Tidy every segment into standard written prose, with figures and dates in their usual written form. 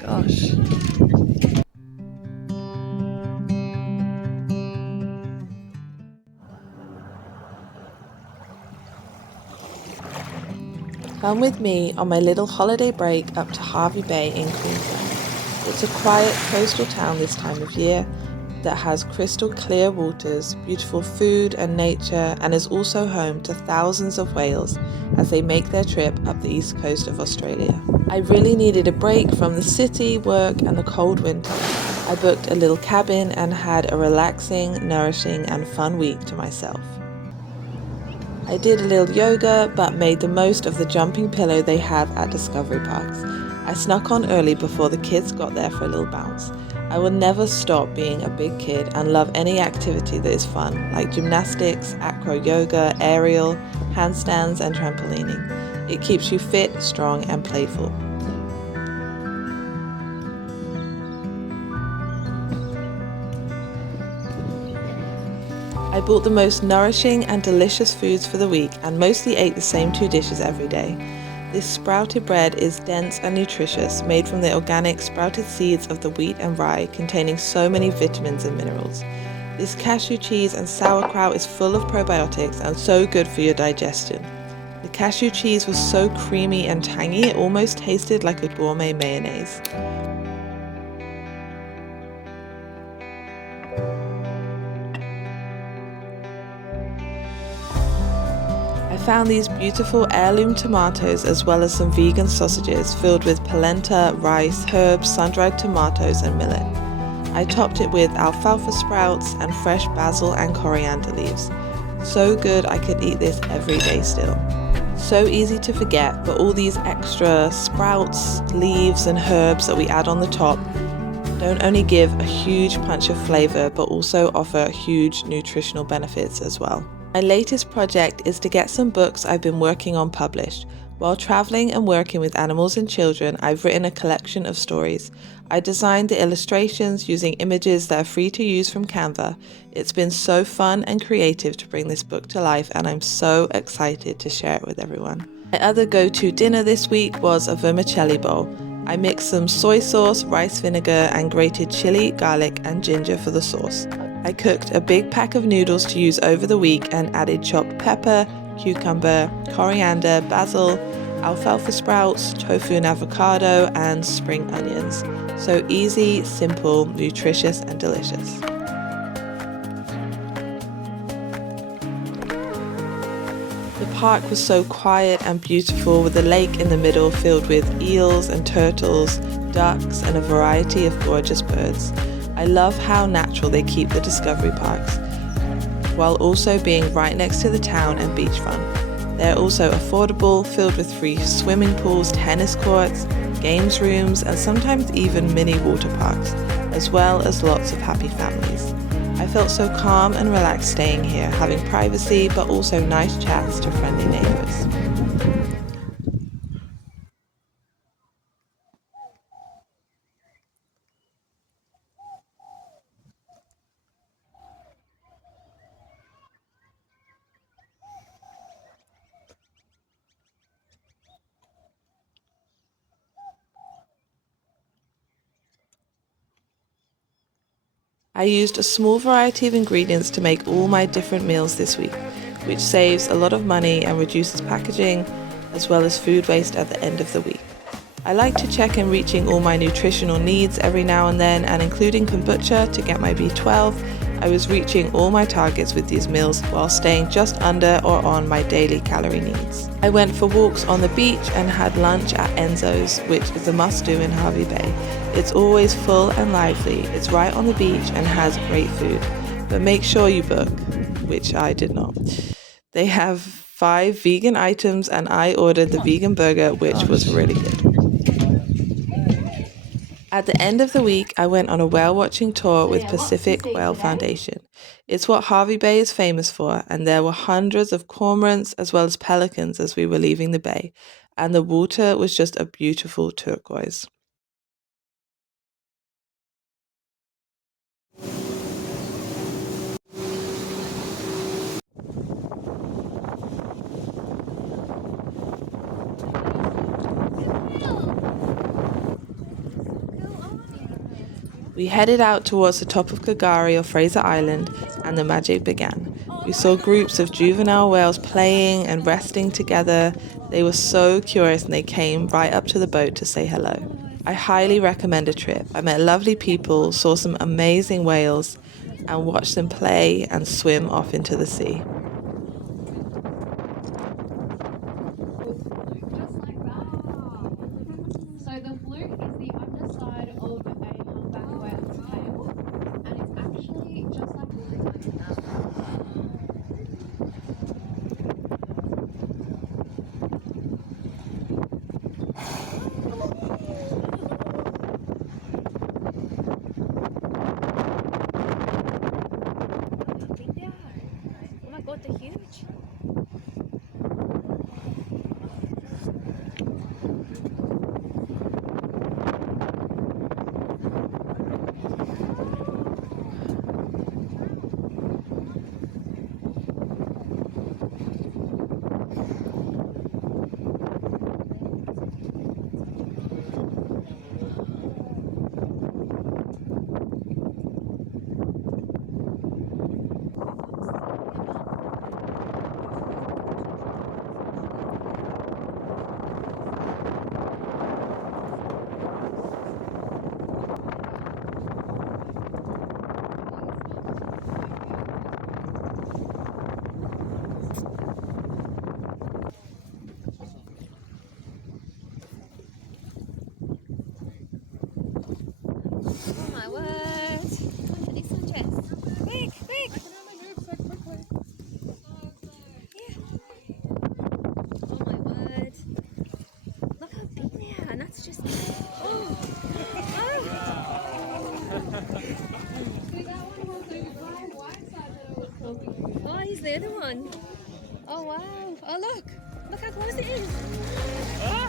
Gosh. Come with me on my little holiday break up to Hervey Bay in Queensland. It's a quiet coastal town this time of year that has crystal clear waters, beautiful food and nature, and is also home to thousands of whales as they make their trip up the east coast of Australia. I really needed a break from the city, work, and the cold winter. I booked a little cabin and had a relaxing, nourishing, and fun week to myself. I did a little yoga, but made the most of the jumping pillow they have at Discovery Parks. I snuck on early before the kids got there for a little bounce. I will never stop being a big kid and love any activity that is fun, like gymnastics, acro yoga, aerial, handstands, and trampolining. It keeps you fit, strong, and playful. I bought the most nourishing and delicious foods for the week and mostly ate the same 2 dishes every day. This sprouted bread is dense and nutritious, made from the organic sprouted seeds of the wheat and rye, containing so many vitamins and minerals. This cashew cheese and sauerkraut is full of probiotics and so good for your digestion. The cashew cheese was so creamy and tangy it almost tasted like a gourmet mayonnaise. I found these beautiful heirloom tomatoes as well as some vegan sausages filled with polenta, rice, herbs, sun-dried tomatoes and millet. I topped it with alfalfa sprouts and fresh basil and coriander leaves. So good I could eat this every day still. So easy to forget, but all these extra sprouts, leaves and herbs that we add on the top don't only give a huge punch of flavor but also offer huge nutritional benefits as well. My latest project is to get some books I've been working on published. While traveling and working with animals and children, I've written a collection of stories. I designed the illustrations using images that are free to use from Canva. It's been so fun and creative to bring this book to life, and I'm so excited to share it with everyone. My other go-to dinner this week was a vermicelli bowl. I mixed some soy sauce, rice vinegar, and grated chili, garlic, and ginger for the sauce. I cooked a big pack of noodles to use over the week and added chopped pepper, cucumber, coriander, basil, alfalfa sprouts, tofu and avocado, and spring onions. So easy, simple, nutritious, and delicious. The park was so quiet and beautiful, with a lake in the middle filled with eels and turtles, ducks, and a variety of gorgeous birds. I love how natural they keep the Discovery Parks, while also being right next to the town and beachfront. They're also affordable, filled with free swimming pools, tennis courts, games rooms, and sometimes even mini water parks, as well as lots of happy families. I felt so calm and relaxed staying here, having privacy but also nice chats to friendly neighbors. I used a small variety of ingredients to make all my different meals this week, which saves a lot of money and reduces packaging, as well as food waste at the end of the week. I like to check in reaching all my nutritional needs every now and then, and including kombucha to get my B12, I was reaching all my targets with these meals while staying just under or on my daily calorie needs. I went for walks on the beach and had lunch at Enzo's, which is a must-do in Hervey Bay. It's always full and lively, it's right on the beach and has great food. But make sure you book, which I did not. They have 5 vegan items and I ordered the vegan burger, which was really good. At the end of the week, I went on a whale watching tour with Pacific Whale Foundation. It's what Hervey Bay is famous for, and there were hundreds of cormorants as well as pelicans as we were leaving the bay, and the water was just a beautiful turquoise. We headed out towards the top of Kagari or Fraser Island and the magic began. We saw groups of juvenile whales playing and resting together. They were so curious and they came right up to the boat to say hello. I highly recommend a trip. I met lovely people, saw some amazing whales, and watched them play and swim off into the sea. So the fluke is the underside of a humpback whale's tail, and it's actually just like oh my god, they're huge. Oh my word! Look at this one, Jess. Quick, quick! I can only move so quickly. Yeah. Oh my word! Look how big they are, and that's just. Oh! Oh, he's the other one. Oh wow! Oh look! Look how close it is. Oh!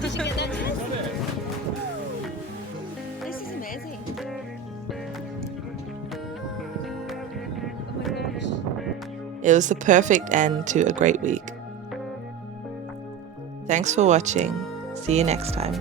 Did you get that, Jess? This is amazing. Oh my gosh. It was the perfect end to a great week. Thanks for watching. See you next time.